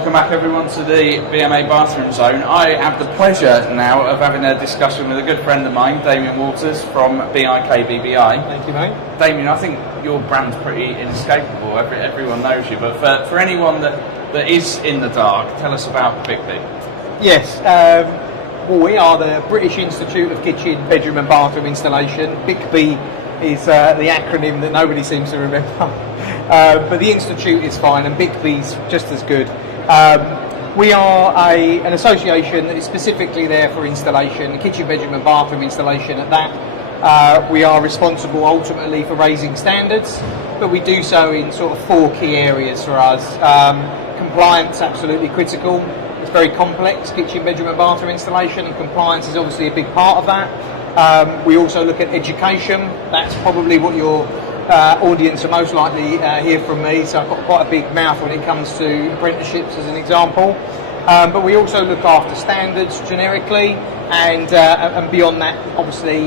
welcome back everyone to the BMA Bathroom Zone. I have the pleasure now of having a discussion with a good friend of mine, Damian Walters from BiKBBI. Thank you, mate. Damien, I think your brand's pretty inescapable. Everyone knows you, but for anyone that is in the dark, tell us about BiKBBI. Yes, well, we are the British Institute of Kitchen, Bedroom and Bathroom Installation. BiKBBI is the acronym that nobody seems to remember. But the Institute is fine and BiKBBI is just as good. We are an association that is specifically there for installation, kitchen, bedroom and bathroom installation at that. We are responsible ultimately for raising standards, but we do so in sort of 4 key areas for us. Compliance, absolutely critical. It's very complex, kitchen, bedroom and bathroom installation, and compliance is obviously a big part of that. We also look at education. That's probably what your audience are most likely hear from me, so I've got quite a big mouth when it comes to apprenticeships as an example. But we also look after standards generically, and beyond that, obviously,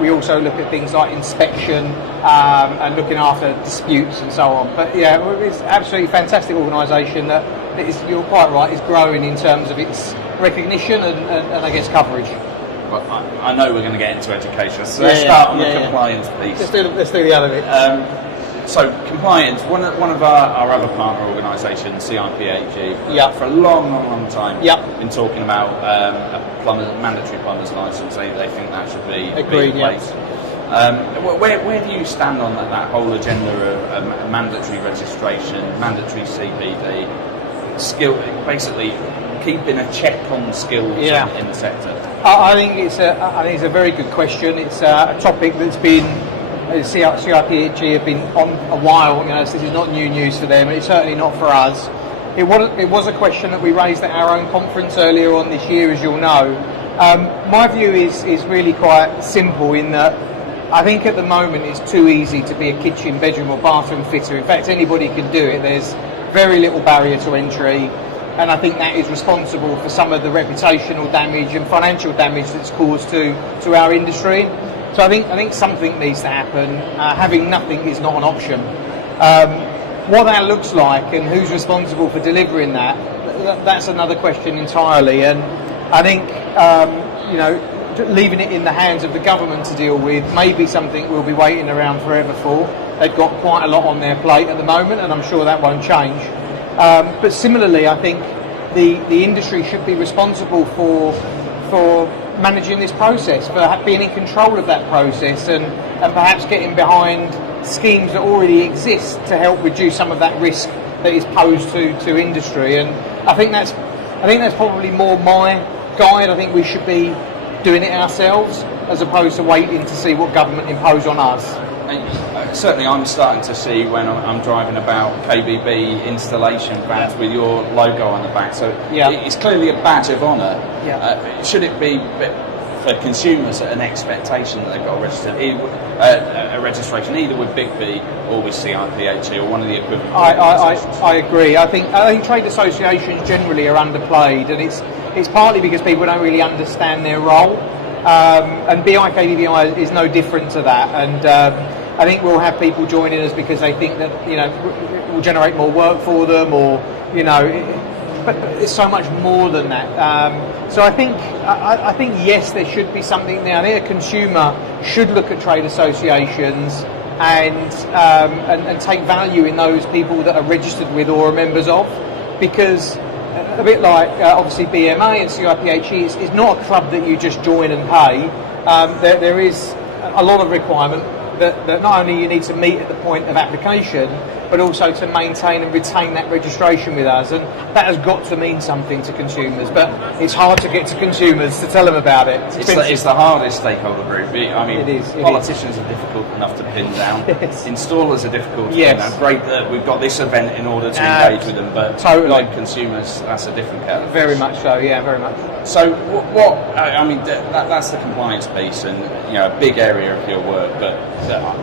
we also look at things like inspection and looking after disputes and so on. But yeah, it's absolutely fantastic organisation that is, you're quite right, is growing in terms of its recognition and I guess coverage. Well, I know we're going to get into education, so let's start on the compliance piece. Let's do the other bit. So compliance, one of our other partner organisations, CIPHE, for a long time, been talking about a mandatory plumber's licence. They think that should be in place. Where do you stand on that whole agenda of mandatory registration, mandatory CPD, skill, basically keeping a check on skills in the sector? I think it's a very good question. It's a topic that's been CIPHE have been on a while. You know, so this is not new news for them, and it's certainly not for us. It was a question that we raised at our own conference earlier on this year, as you'll know. My view is really quite simple in that I think at the moment it's too easy to be a kitchen, bedroom or bathroom fitter. In fact, anybody can do it. There's very little barrier to entry. And I think that is responsible for some of the reputational damage and financial damage that's caused to our industry. So I think something needs to happen. Having nothing is not an option. What that looks like and who's responsible for delivering that's another question entirely. And I think leaving it in the hands of the government to deal with may be something we'll be waiting around forever for. They've got quite a lot on their plate at the moment, and I'm sure that won't change. But similarly, I think the industry should be responsible for managing this process, for being in control of that process, and perhaps getting behind schemes that already exist to help reduce some of that risk that is posed to industry. And I think that's probably more my guide. I think we should be doing it ourselves as opposed to waiting to see what government impose on us. Certainly I'm starting to see when I'm driving about KBB installation vans with your logo on the back, so it's clearly a badge of honour. Should it be for consumers an expectation that they've got a registration either with BiKBBI or with CIPHE or one of the equivalent organisations? I agree. I think trade associations generally are underplayed, and it's partly because people don't really understand their role, and BiKBBI is no different to that. And I think we'll have people joining us because they think that it will generate more work for them, or but it's so much more than that. So I think yes, there should be something there. I think a consumer should look at trade associations and take value in those people that are registered with or are members of, because a bit like obviously BMA and CIPHE is not a club that you just join and pay. There is a lot of requirement that not only you need to meet at the point of application, but also to maintain and retain that registration with us, and that has got to mean something to consumers. But it's hard to get to consumers to tell them about it. It's the hardest stakeholder group. I mean, it is. Politicians are difficult enough to pin down. Installers are difficult to pin down. Great that we've got this event in order to engage with them, but like consumers, that's a different kettle. Very much so. Yeah, very much. So that's the compliance piece, and a big area of your work. But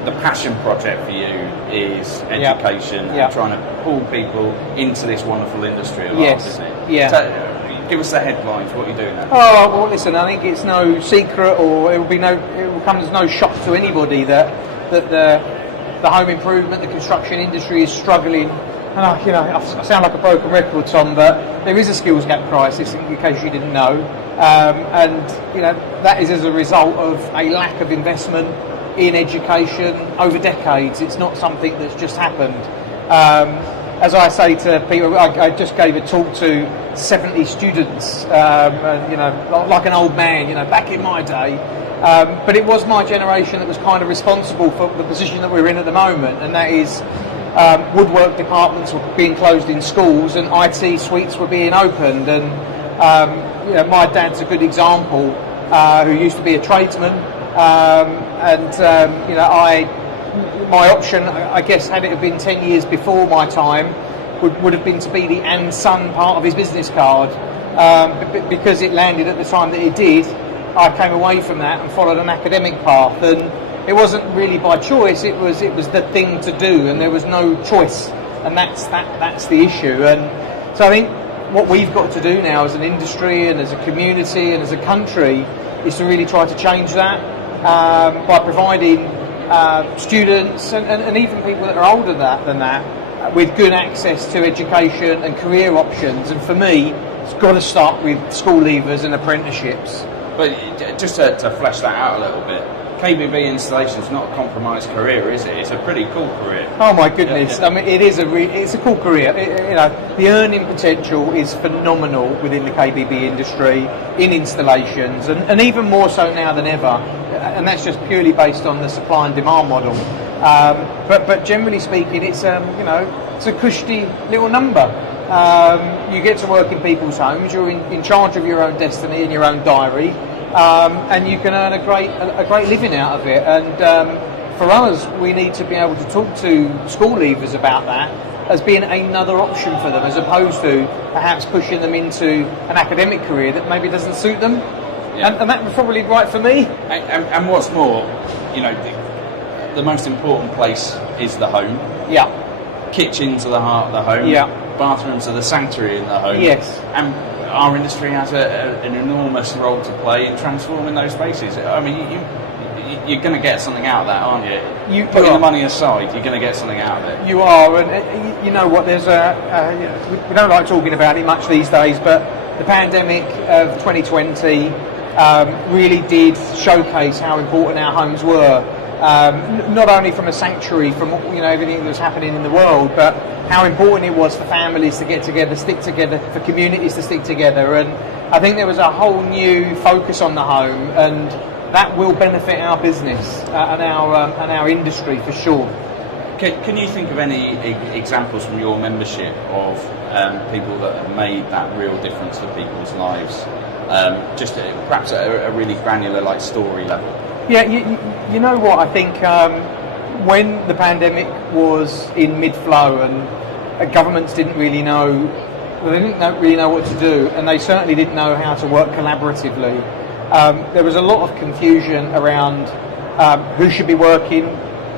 the passion project for you is education and trying to pull people into this wonderful industry of ours, isn't it? Yeah. So, give us the headlines. What are you doing now? Oh well, listen. I think it's no secret, or it will come as no shock to anybody that the home improvement, the construction industry is struggling and I sound like a broken record, Tom, but there is a skills gap crisis, in case you didn't know, and that is as a result of a lack of investment in education over decades. It's not something that's just happened. As I say to people, I just gave a talk to 70 students, like an old man, back in my day. But it was my generation that was kind of responsible for the position that we're in at the moment, and that is woodwork departments were being closed in schools and IT suites were being opened. And my dad's a good example, who used to be a tradesman, my option, I guess, had it have been 10 years before my time, would have been to be the and son part of his business card. Because it landed at the time that it did, I came away from that and followed an academic path. And it wasn't really by choice, it was the thing to do, and there was no choice. And that's the issue. And so I think what we've got to do now as an industry and as a community and as a country is to really try to change that by providing students and even people that are older than that with good access to education and career options. And for me, it's got to start with school leavers and apprenticeships. But just to flesh that out a little bit, KBB installation is not a compromised career, is it? It's a pretty cool career. Oh my goodness! Yeah. I mean, it's a cool career. The earning potential is phenomenal within the KBB industry in installations, and even more so now than ever. And that's just purely based on the supply and demand model. But generally speaking, it's it's a cushy little number. You get to work in people's homes. You're in charge of your own destiny and your own diary, and you can earn a great living out of it. And for us, we need to be able to talk to school leavers about that as being another option for them, as opposed to perhaps pushing them into an academic career that maybe doesn't suit them. Yeah. And that was probably right for me. And what's more, the most important place is the home. Yeah. Kitchens are the heart of the home. Yeah. Bathrooms are the sanctuary in the home. Yes. And our industry has an enormous role to play in transforming those spaces. I mean, you're going to get something out of that, aren't you? Putting the money aside, you're going to get something out of it. You are, and you know what? There's we don't like talking about it much these days, but the pandemic of 2020 really did showcase how important our homes were. Not only from a sanctuary from everything that was happening in the world, but how important it was for families to get together, stick together, for communities to stick together. And I think there was a whole new focus on the home, and that will benefit our business and our industry for sure. Can you think of any examples from your membership of people that have made that real difference to people's lives? Just perhaps at a really granular story level. Yeah, you know what, I think when the pandemic was in mid-flow and governments didn't really know, they didn't really know what to do, and they certainly didn't know how to work collaboratively. There was a lot of confusion around who should be working,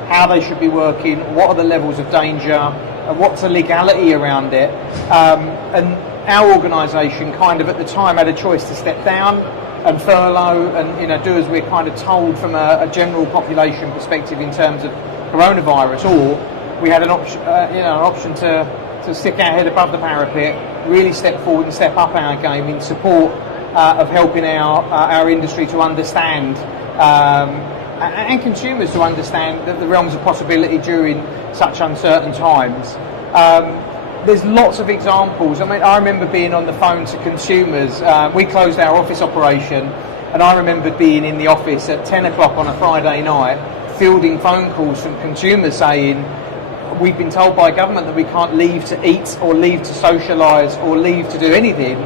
how they should be working, what are the levels of danger, and what's the legality around it. And our organisation kind of at the time had a choice to step down and furlough and do as we're kind of told from a general population perspective in terms of coronavirus, or we had an option to stick our head above the parapet, really step forward and step up our game in support of helping our industry to understand and consumers to understand the realms of possibility during such uncertain times. There's lots of examples. I mean, I remember being on the phone to consumers. We closed our office operation, and I remember being in the office at 10 o'clock on a Friday night, fielding phone calls from consumers saying, we've been told by government that we can't leave to eat or leave to socialise or leave to do anything,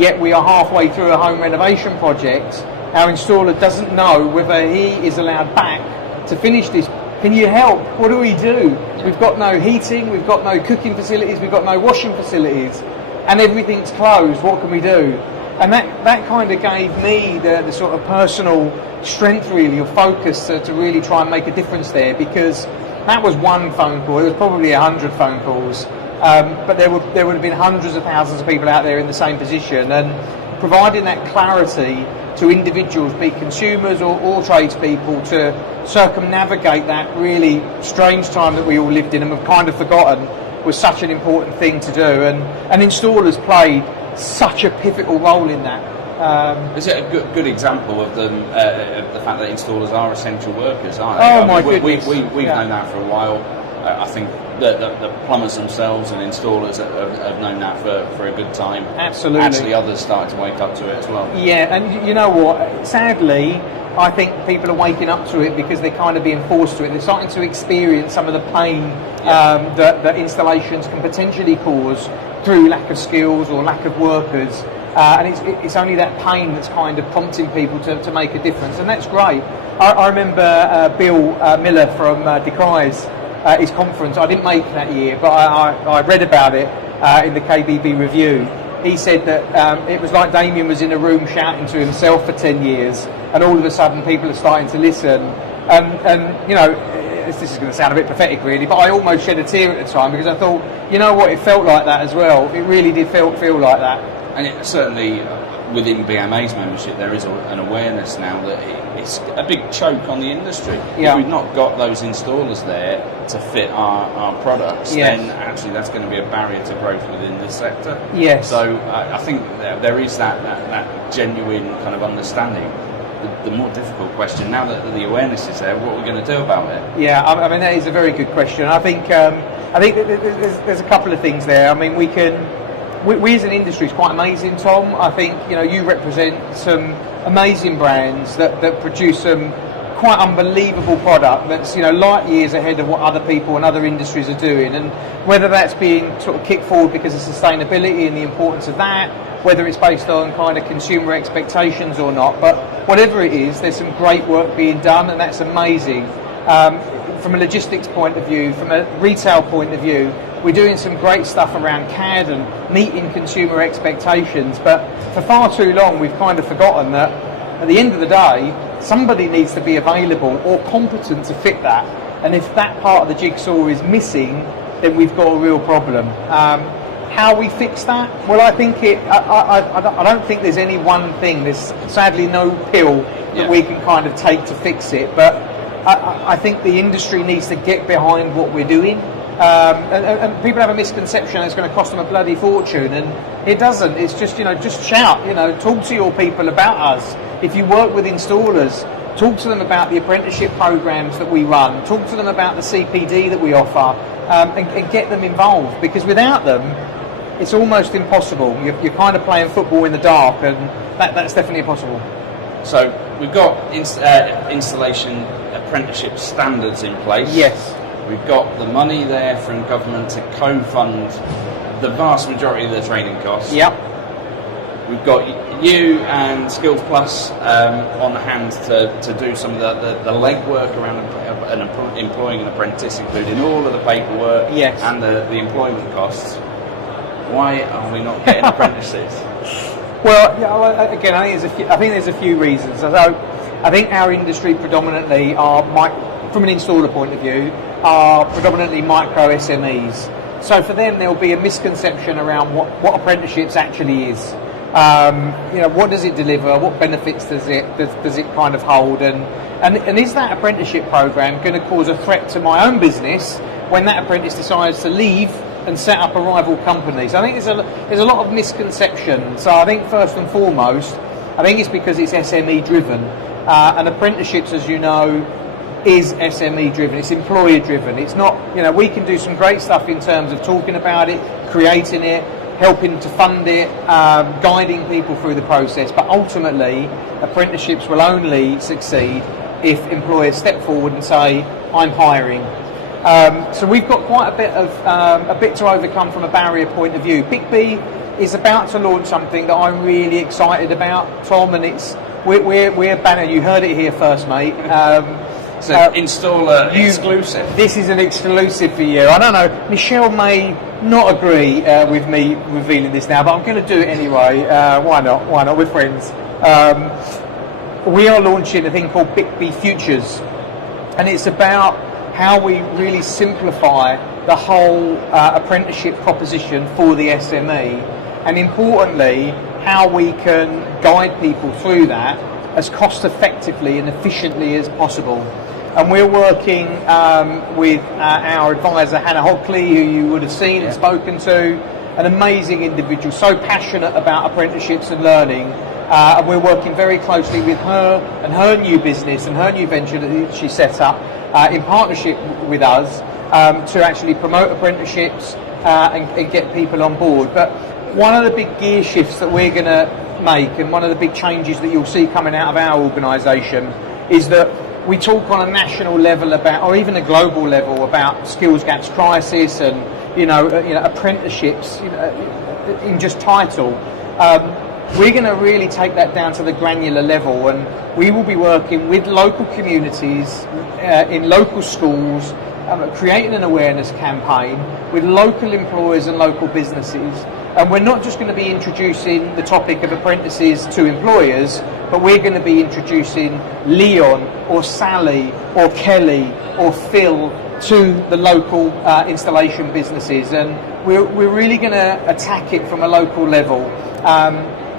yet we are halfway through a home renovation project. Our installer doesn't know whether he is allowed back to finish this. Can you help? What do we do? We've got no heating, we've got no cooking facilities, we've got no washing facilities, and everything's closed. What can we do? And that kind of gave me the sort of personal strength, really, of focus to really try and make a difference there, because that was one phone call. It was probably 100 phone calls, but there would have been hundreds of thousands of people out there in the same position, and providing that clarity to individuals, be consumers or tradespeople, to circumnavigate that really strange time that we all lived in and have kind of forgotten. was such an important thing to do, and installers played such a pivotal role in that. Is it a good example of the fact that installers are essential workers, aren't they? Oh, my goodness. We've known that for a while. I think the plumbers themselves and installers have known that for a good time. Absolutely. Actually, others started to wake up to it as well. Yeah, and you know what? Sadly, I think people are waking up to it because they're kind of being forced to it. They're starting to experience some of the pain that installations can potentially cause through lack of skills or lack of workers. And it's only that pain that's kind of prompting people to make a difference, and that's great. I remember Bill Miller from Decry's his conference. I didn't make that year, but I read about it in the KBB review. He said that it was like Damian was in a room shouting to himself for 10 years, and all of a sudden people are starting to listen. And you know, this is going to sound a bit pathetic really, but I almost shed a tear at the time because I thought, you know what, it felt like that as well. It really did feel like that. And it certainly, within BMA's membership, there is an awareness now that it's a big choke on the industry. Yeah. If we've not got those installers there to fit our products, then actually that's going to be a barrier to growth within this sector. Yes. So I think there is that genuine kind of understanding. The more difficult question, now that the awareness is there, what are we going to do about it? Yeah, I mean, that is a very good question. I think there's a couple of things there. I mean, we as an industry is quite amazing, Tom. I think, you know, you represent some amazing brands that produce some quite unbelievable product that's, you know, light years ahead of what other people and other industries are doing. And whether that's being sort of kicked forward because of sustainability and the importance of that, whether it's based on kind of consumer expectations or not, but whatever it is, there's some great work being done, and that's amazing. From a logistics point of view, from a retail point of view, we're doing some great stuff around CAD and meeting consumer expectations, but for far too long we've kind of forgotten that at the end of the day, somebody needs to be available or competent to fit that, and if that part of the jigsaw is missing, then we've got a real problem. How we fix that? Well, I think I don't think there's any one thing. There's sadly no pill that we can kind of take to fix it, but I think the industry needs to get behind what we're doing. And people have a misconception it's going to cost them a bloody fortune, and it doesn't. It's just, you know, just shout, you know, talk to your people about us. If you work with installers, talk to them about the apprenticeship programs that we run, talk to them about the CPD that we offer, and get them involved, because without them it's almost impossible. You're kind of playing football in the dark, and that's definitely impossible. So we've got installation apprenticeship standards in place. Yes. We've got the money there from government to co-fund the vast majority of the training costs. Yep. We've got you and Skills Plus on hand to do some of the legwork around employing an apprentice, including all of the paperwork and the employment costs. Why are we not getting apprentices? Well, again, I think there's a few reasons. So I think our industry predominantly are, from an installer point of view, are predominantly micro SMEs. So for them, there will be a misconception around what apprenticeships actually is. You know, what does it deliver? What benefits does it kind of hold? And is that apprenticeship program going to cause a threat to my own business when that apprentice decides to leave and set up a rival company? So I think there's a lot of misconception. So I think first and foremost, I think it's because it's SME driven, and apprenticeships, as you know, is SME driven. It's employer driven. It's not, you know, we can do some great stuff in terms of talking about it, creating it, helping to fund it, guiding people through the process, but ultimately apprenticeships will only succeed if employers step forward and say, I'm hiring. So we've got quite a bit to overcome from a barrier point of view. BiKBBI is about to launch something that I'm really excited about, Tom, and we're banner. You heard it here first, mate. It's an installer exclusive. This is an exclusive for you. I don't know, Michelle may not agree with me revealing this now, but I'm going to do it anyway. Why not? Why not? We're friends. We are launching a thing called BiKBBI Futures, and it's about how we really simplify the whole apprenticeship proposition for the SME, and importantly, how we can guide people through that as cost effectively and efficiently as possible. and we're working with our advisor Hannah Hockley, who you would have seen and spoken to, an amazing individual, so passionate about apprenticeships and learning. And we're working very closely with her and her new business and her new venture that she set up in partnership with us to actually promote apprenticeships and get people on board. But one of the big gear shifts that we're going to make, and one of the big changes that you'll see coming out of our organisation, is that we talk on a national level about, or even a global level, about skills gaps crisis and apprenticeships in just title. We're going to really take that down to the granular level, and we will be working with local communities in local schools, creating an awareness campaign with local employers and local businesses. And we're not just going to be introducing the topic of apprentices to employers, but we're going to be introducing Leon or Sally or Kelly or Phil to the local installation businesses. And we're really going to attack it from a local level,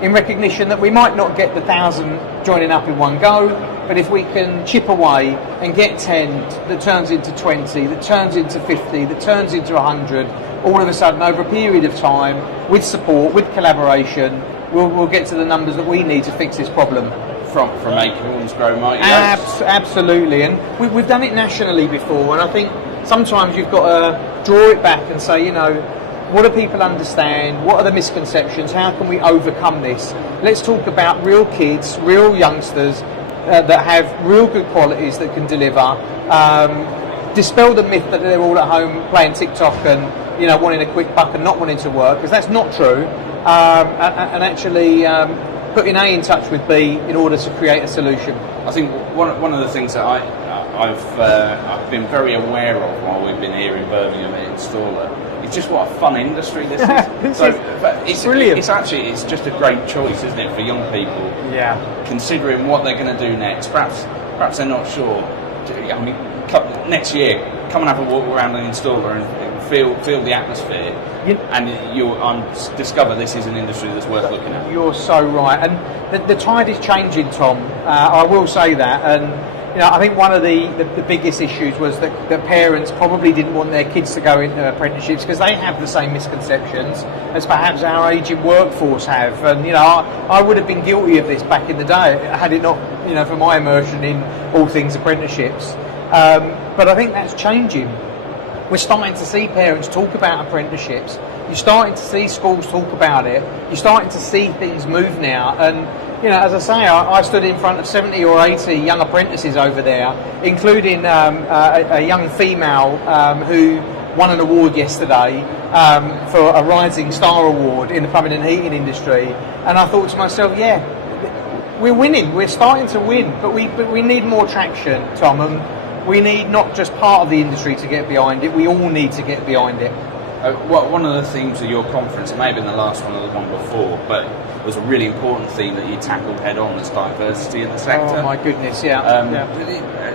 in recognition that we might not get the 1,000 joining up in one go, but if we can chip away and get 10 that turns into 20, that turns into 50, that turns into 100, all of a sudden over a period of time, with support, with collaboration, we'll get to the numbers that we need to fix this problem. From acorns grow mighty oaks. Absolutely, and we've done it nationally before, and I think sometimes you've got to draw it back and say, what do people understand? What are the misconceptions? How can we overcome this? Let's talk about real kids, real youngsters that have real good qualities that can deliver. Dispel the myth that they're all at home playing TikTok and wanting a quick buck and not wanting to work, because that's not true. And actually putting A in touch with B in order to create a solution. I think one of the things that I've been very aware of while we've been here in Birmingham at Installer, it's just what a fun industry this is. It's brilliant. It's just a great choice, isn't it, for young people? Yeah. Considering what they're going to do next, perhaps they're not sure. I mean, next year, come and have a walk around an Installer and feel the atmosphere, and you'll discover this is an industry that's worth looking at. You're so right, and the tide is changing, Tom. I will say that, and I think one of the biggest issues was that parents probably didn't want their kids to go into apprenticeships because they have the same misconceptions as perhaps our ageing workforce have. And I would have been guilty of this back in the day had it not for my immersion in all things apprenticeships. But I think that's changing. We're starting to see parents talk about apprenticeships. You're starting to see schools talk about it. You're starting to see things move now. And as I say, I stood in front of 70 or 80 young apprentices over there, including a young female who won an award yesterday for a Rising Star Award in the plumbing and heating industry. And I thought to myself, we're winning. We're starting to win, but we need more traction, Tom. And we need not just part of the industry to get behind it. We all need to get behind it. One of the themes of your conference, it may have been the last one or the one before, but it was a really important theme that you tackled head on, is diversity in the sector. Oh my goodness, yeah.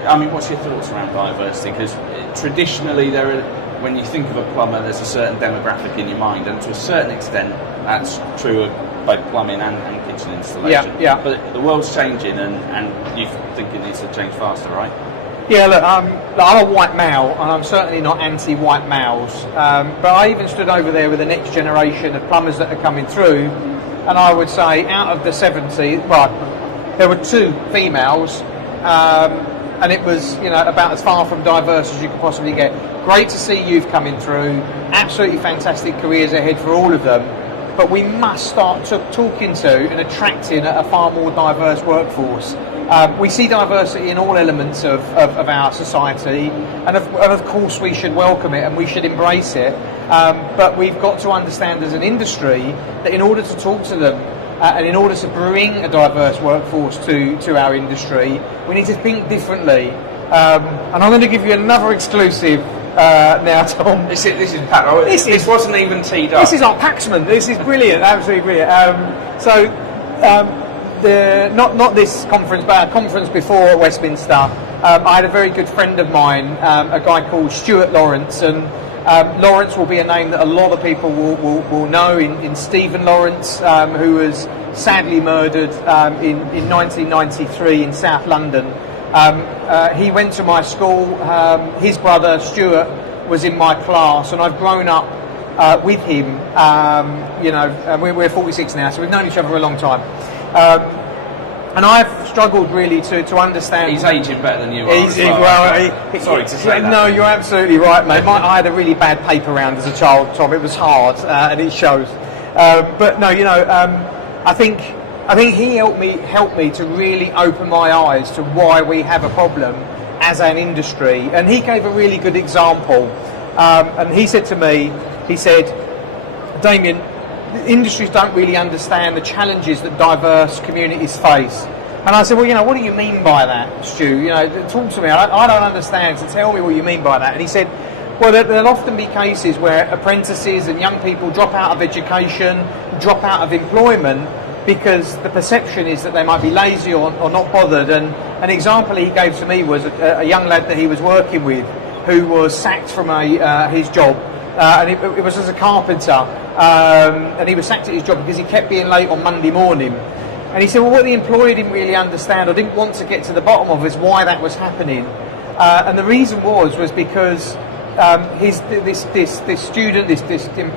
I mean, what's your thoughts around diversity? Because traditionally, when you think of a plumber, there's a certain demographic in your mind, and to a certain extent, that's true of both plumbing and kitchen installation. Yeah. But the world's changing, and you think it needs to change faster, right? Yeah, look, I'm a white male, and I'm certainly not anti-white males. But I even stood over there with the next generation of plumbers that are coming through, and I would say out of the 70, there were 2 females, and it was about as far from diverse as you could possibly get. Great to see youth coming through. Absolutely fantastic careers ahead for all of them. But we must start talking to and attracting a far more diverse workforce. We see diversity in all elements of our society, and of course we should welcome it and we should embrace it. But we've got to understand as an industry that in order to talk to them and in order to bring a diverse workforce to our industry, we need to think differently. And I'm going to give you another exclusive now, Tom. This wasn't even teed up. This is our Paxman. This is brilliant, absolutely brilliant. Not this conference, but a conference before at Westminster, I had a very good friend of mine, a guy called Stuart Lawrence, and Lawrence will be a name that a lot of people will know in Stephen Lawrence, who was sadly murdered in 1993 in South London. He went to my school. His brother Stuart was in my class, and I've grown up with him. We're 46 now, so we've known each other for a long time. And I've struggled really to understand. He's aging better than you are. Sorry to say that. No, you're absolutely right, mate. I had a really bad paper round as a child, Tom. It was hard, and it shows. But no, I think he helped me to really open my eyes to why we have a problem as an industry. And he gave a really good example. And he said to me, Damian, industries don't really understand the challenges that diverse communities face. And I said, well, what do you mean by that, Stu? Talk to me. I don't understand, so tell me what you mean by that. And he said, well, there'll often be cases where apprentices and young people drop out of education, drop out of employment, because the perception is that they might be lazy or not bothered. And an example he gave to me was a young lad that he was working with who was sacked from his job. And it was as a carpenter, and he was sacked at his job because he kept being late on Monday morning. And he said, well, what the employer didn't really understand or didn't want to get to the bottom of is why that was happening. And the reason was because this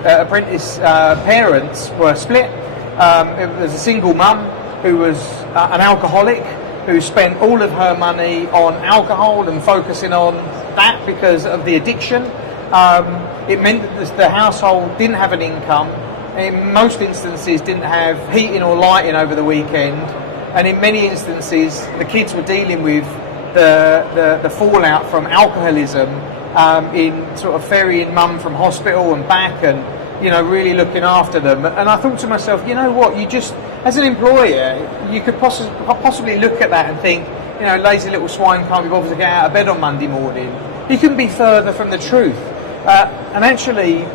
apprentice parents were split. It was a single mum who was an alcoholic, who spent all of her money on alcohol and focusing on that because of the addiction. It meant that the household didn't have an income. In most instances, didn't have heating or lighting over the weekend, and in many instances, the kids were dealing with the fallout from alcoholism, in sort of ferrying mum from hospital and back, and really looking after them. And I thought to myself, you just, as an employer, you could possibly look at that and think, lazy little swine can't be bothered to get out of bed on Monday morning. You couldn't be further from the truth. And actually,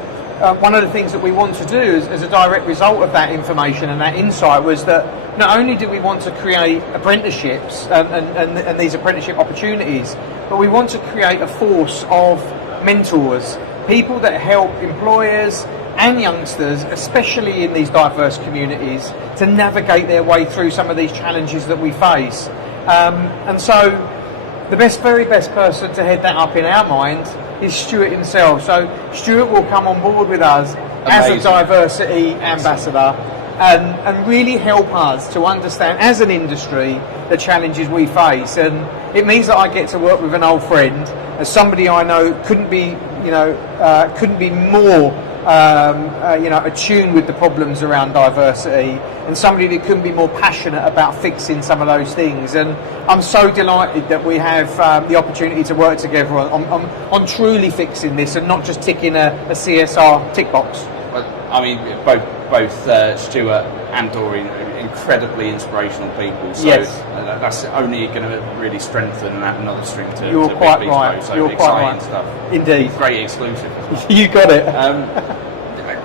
one of the things that we want to do as a direct result of that information and that insight was that not only do we want to create apprenticeships and these apprenticeship opportunities, but we want to create a force of mentors, people that help employers and youngsters, especially in these diverse communities, to navigate their way through some of these challenges that we face. And so the very best person to head that up in our mind is Stuart himself. So Stuart will come on board with us as a diversity ambassador and really help us to understand as an industry the challenges we face. And it means that I get to work with an old friend, as somebody I know couldn't be more attuned with the problems around diversity, and somebody that couldn't be more passionate about fixing some of those things. And I'm so delighted that we have the opportunity to work together on truly fixing this and not just ticking a CSR tick box. I mean, both Stuart and Doreen are incredibly inspirational people. So yes. That's only going to really strengthen and add another string to You're to quite Big right. So You're exciting quite right. stuff. Indeed. Great exclusive. You got it.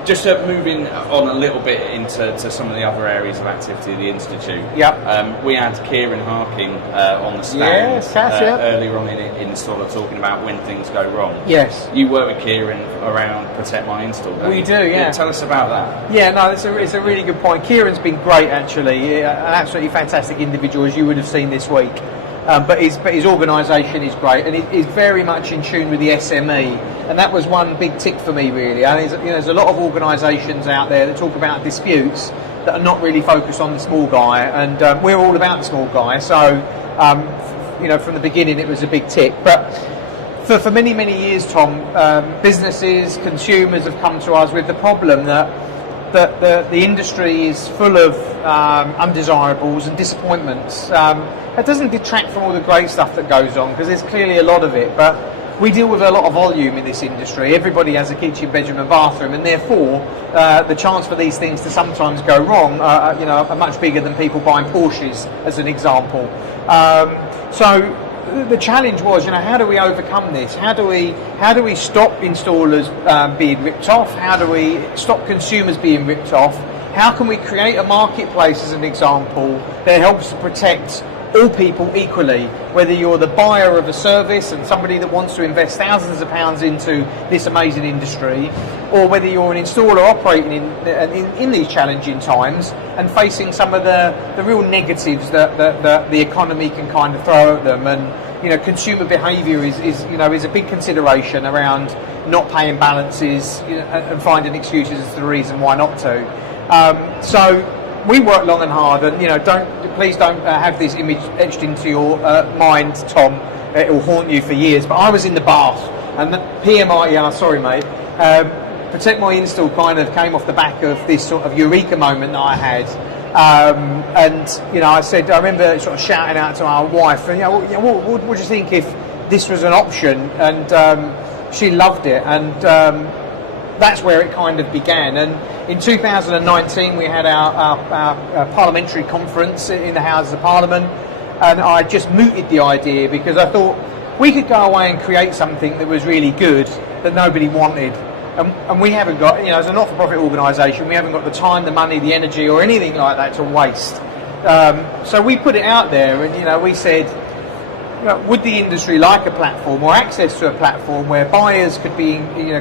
Just moving on a little bit into some of the other areas of activity of the Institute. Yep. We had Kieran Harking on the stand earlier on in sort of talking about when things go wrong. Yes. You work with Kieran around Protect My Install, don't you? We do, yeah. Tell us about that. Yeah, no, it's a really good point. Kieran's been great, actually. An absolutely fantastic individual, as you would have seen this week. But his organisation is great, and he's very much in tune with the SME, and that was one big tick for me, really. There's a lot of organisations out there that talk about disputes that are not really focused on the small guy, and we're all about the small guy. So, from the beginning, it was a big tick. But for many, many years, Tom, businesses, consumers have come to us with the problem that the industry is full of undesirables and disappointments. It doesn't detract from all the great stuff that goes on, because there's clearly a lot of it, but we deal with a lot of volume in this industry. Everybody has a kitchen, bedroom and bathroom, and therefore the chance for these things to sometimes go wrong are much bigger than people buying Porsches, as an example. So the challenge was, how do we overcome this? How do we stop installers being ripped off? How do we stop consumers being ripped off? How can we create a marketplace, as an example, that helps to protect all people equally, whether you're the buyer of a service and somebody that wants to invest thousands of pounds into this amazing industry, or whether you're an installer operating in these challenging times and facing some of the real negatives that the economy can kind of throw at them. And consumer behaviour is a big consideration around not paying balances, and finding excuses as to the reason why not to. So we work long and hard, and please don't have this image etched into your mind, Tom. It will haunt you for years. But I was in the bath, and the PMI, sorry mate, Protect My Install kind of came off the back of this sort of eureka moment that I had. And I remember sort of shouting out to our wife, and what do you think if this was an option? And she loved it, and that's where it kind of began. And in 2019 we had our parliamentary conference in the Houses of Parliament, and I just mooted the idea because I thought we could go away and create something that was really good that nobody wanted. And we haven't got, as a not-for-profit organisation, we haven't got the time, the money, the energy or anything like that to waste. So we put it out there, and we said, would the industry like a platform or access to a platform where buyers could be,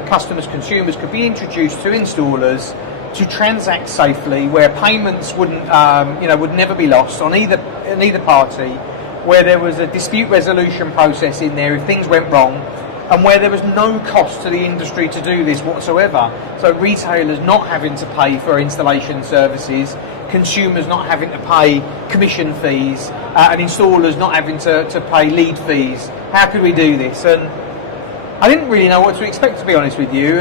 customers, consumers could be introduced to installers to transact safely, where payments would never be lost on either party, where there was a dispute resolution process in there if things went wrong, and where there was no cost to the industry to do this whatsoever. So retailers not having to pay for installation services, consumers not having to pay commission fees, and installers not having to pay lead fees. How could we do this? And I didn't really know what to expect, to be honest with you,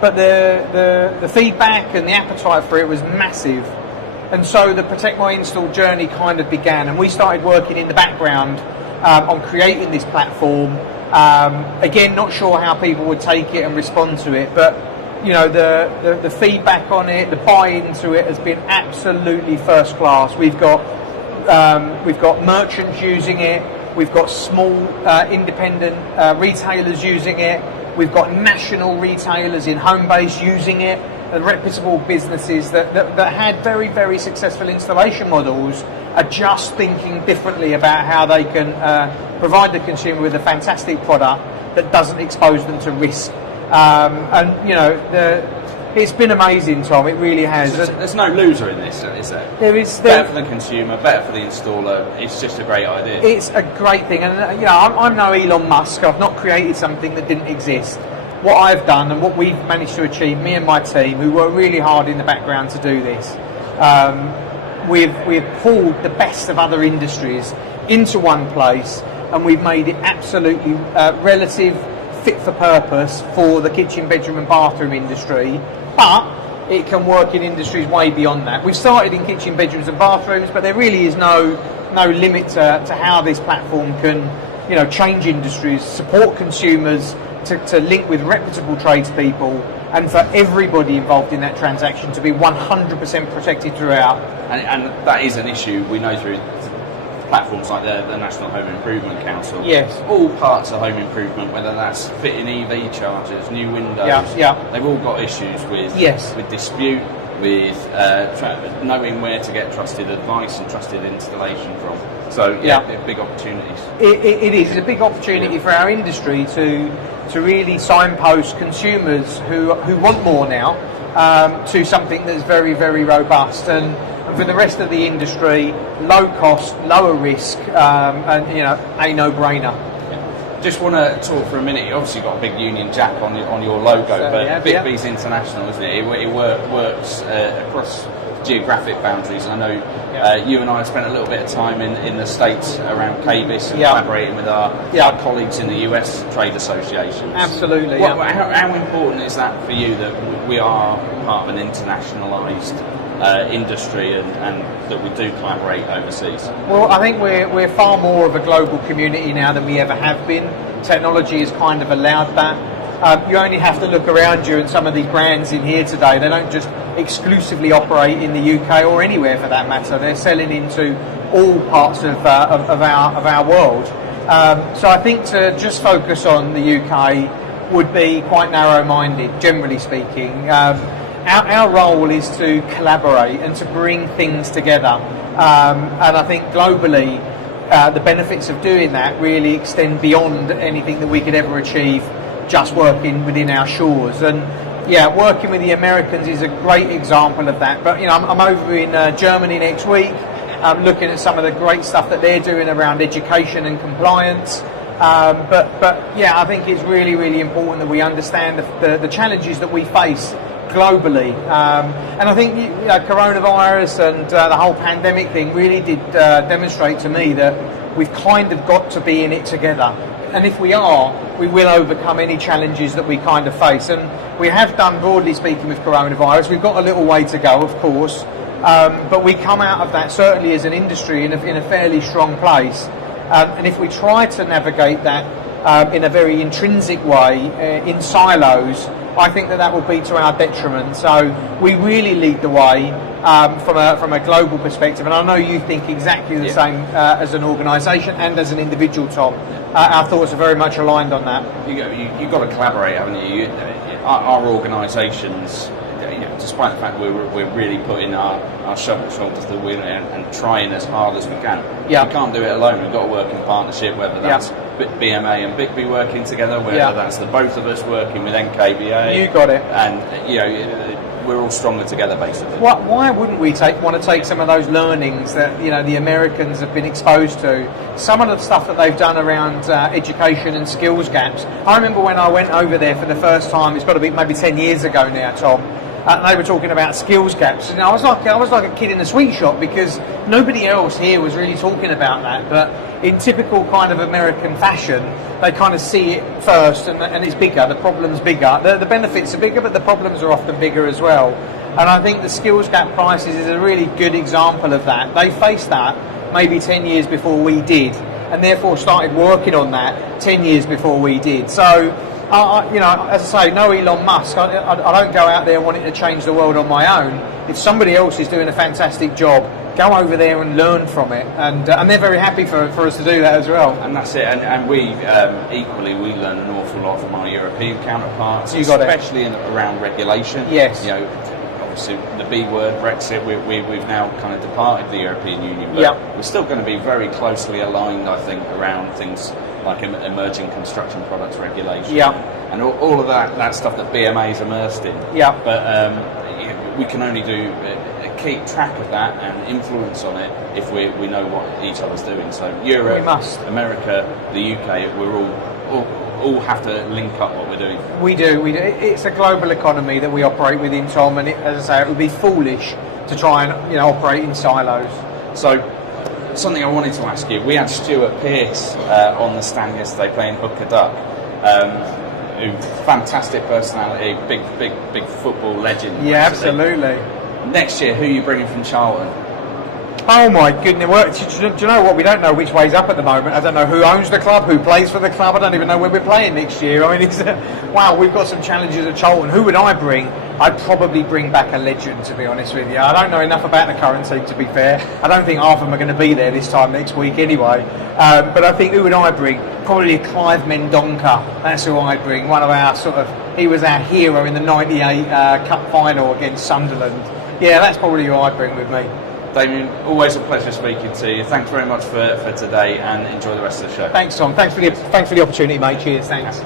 but the feedback and the appetite for it was massive. And so the Protect My Install journey kind of began, and we started working in the background on creating this platform. Again, not sure how people would take it and respond to it, but the feedback on it, the buy-in to it has been absolutely first class. We've got merchants using it, we've got small independent retailers using it, we've got national retailers in home base using it, and reputable businesses that had very, very successful installation models are just thinking differently about how they can provide the consumer with a fantastic product that doesn't expose them to risk. It's been amazing, Tom. It really has. There's no loser in this, is there? There is. Better for the consumer, better for the installer. It's just a great idea. It's a great thing, and I'm no Elon Musk. I've not created something that didn't exist. What I've done and what we've managed to achieve, me and my team, who work really hard in the background to do this, we've pulled the best of other industries into one place, and we've made it absolutely relative, fit for purpose for the kitchen, bedroom and bathroom industry, but it can work in industries way beyond that. We've started in kitchen, bedrooms and bathrooms, but there really is no limit to how this platform can change industries, support consumers, to link with reputable tradespeople, and for everybody involved in that transaction to be 100% protected throughout. And that is an issue we know through platforms like the National Home Improvement Council. Yes. All parts of home improvement, whether that's fitting EV chargers, new windows, they've all got issues with dispute, with knowing where to get trusted advice and trusted installation from. So big opportunities. It is a big opportunity for our industry to really signpost consumers who want more now to something that's very, very robust, and for the rest of the industry, low cost, lower risk, and a no-brainer. Just want to talk for a minute. You obviously got a big Union Jack on your logo, but BiKBBI's international, isn't it? It works across geographic boundaries. I know you and I have spent a little bit of time in the States around KBIS and collaborating with our colleagues in the US trade associations. Absolutely. How important is that for you that we are part of an internationalised industry and that we do collaborate overseas? Well, I think we're far more of a global community now than we ever have been. Technology has kind of allowed that. You only have to look around you, and some of these brands in here today, they don't just exclusively operate in the UK or anywhere for that matter. They're selling into all parts of our world. So I think to just focus on the UK would be quite narrow-minded, generally speaking. Our role is to collaborate and to bring things together. And I think globally, the benefits of doing that really extend beyond anything that we could ever achieve just working within our shores. And yeah, working with the Americans is a great example of that. But I'm over in Germany next week. I'm looking at some of the great stuff that they're doing around education and compliance. But yeah, I think it's really, really important that we understand the challenges that we face globally. And I think coronavirus and the whole pandemic thing really did demonstrate to me that we've kind of got to be in it together. And if we are, we will overcome any challenges that we kind of face. And we have done, broadly speaking, with coronavirus. We've got a little way to go, of course. But we come out of that, certainly as an industry, in a fairly strong place. And if we try to navigate that in a very intrinsic way, in silos, I think that will be to our detriment. So we really lead the way from a global perspective. And I know you think exactly the same as an organisation and as an individual, Tom. Our thoughts are very much aligned on that. You've got to collaborate, haven't you? Our organisations, despite the fact we're really putting our shoulders to the wheel and trying as hard as we can. Yeah. We can't do it alone. We've got to work in partnership, whether that's BMA and BiKBBI working together, whether that's the both of us working with NKBA. You got it. And we're all stronger together, basically. Why wouldn't we want to take some of those learnings that the Americans have been exposed to, some of the stuff that they've done around education and skills gaps? I remember when I went over there for the first time. It's got to be maybe 10 years ago now, Tom. And they were talking about skills gaps, and I was like a kid in a sweet shop, because nobody else here was really talking about that. But in typical kind of American fashion, they kind of see it first, and it's bigger. The problem's bigger. The benefits are bigger, but the problems are often bigger as well. And I think the skills gap crisis is a really good example of that. They faced that maybe 10 years before we did, and therefore started working on that 10 years before we did. So, as I say, no Elon Musk. I don't go out there wanting to change the world on my own. If somebody else is doing a fantastic job, go over there and learn from it. And they're very happy for us to do that as well. And that's it. And we, equally, we learn an awful lot from our European counterparts, especially around regulation. Yes. Obviously, the B word, Brexit, we've now kind of departed the European Union. But we're still going to be very closely aligned, I think, around things like emerging construction products regulation, and all of that stuff that BMA is immersed in. But we can only keep track of that and influence on it if we know what each other's doing. So Europe, America, the UK, we're all have to link up what we're doing. We do. It's a global economy that we operate within, Tom, and as I say, it would be foolish to try and operate in silos. So, something I wanted to ask you, we had Stuart Pearce on the stand yesterday playing hooker duck. Fantastic personality, big football legend. Yeah, absolutely. Next year, who are you bringing from Charlton? Oh my goodness, do you know what? We don't know which way's up at the moment. I don't know who owns the club, who plays for the club. I don't even know where we're playing next year. I mean, wow, we've got some challenges at Charlton. Who would I bring? I'd probably bring back a legend, to be honest with you. I don't know enough about the current team, to be fair. I don't think half of them are going to be there this time next week anyway. But I think, who would I bring? Probably Clive Mendonca. That's who I'd bring. One of our he was our hero in the 98 Cup final against Sunderland. Yeah, that's probably who I'd bring with me. Damian, always a pleasure speaking to you. Thanks very much for today, and enjoy the rest of the show. Thanks, Tom. Thanks for the opportunity, mate. Cheers. Thanks.